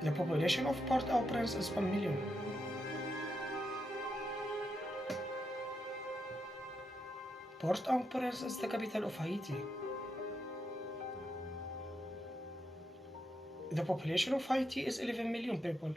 The population of Port-au-Prince is 1 million. Port-au-Prince is the capital of Haiti. The population of Haiti is 11 million people.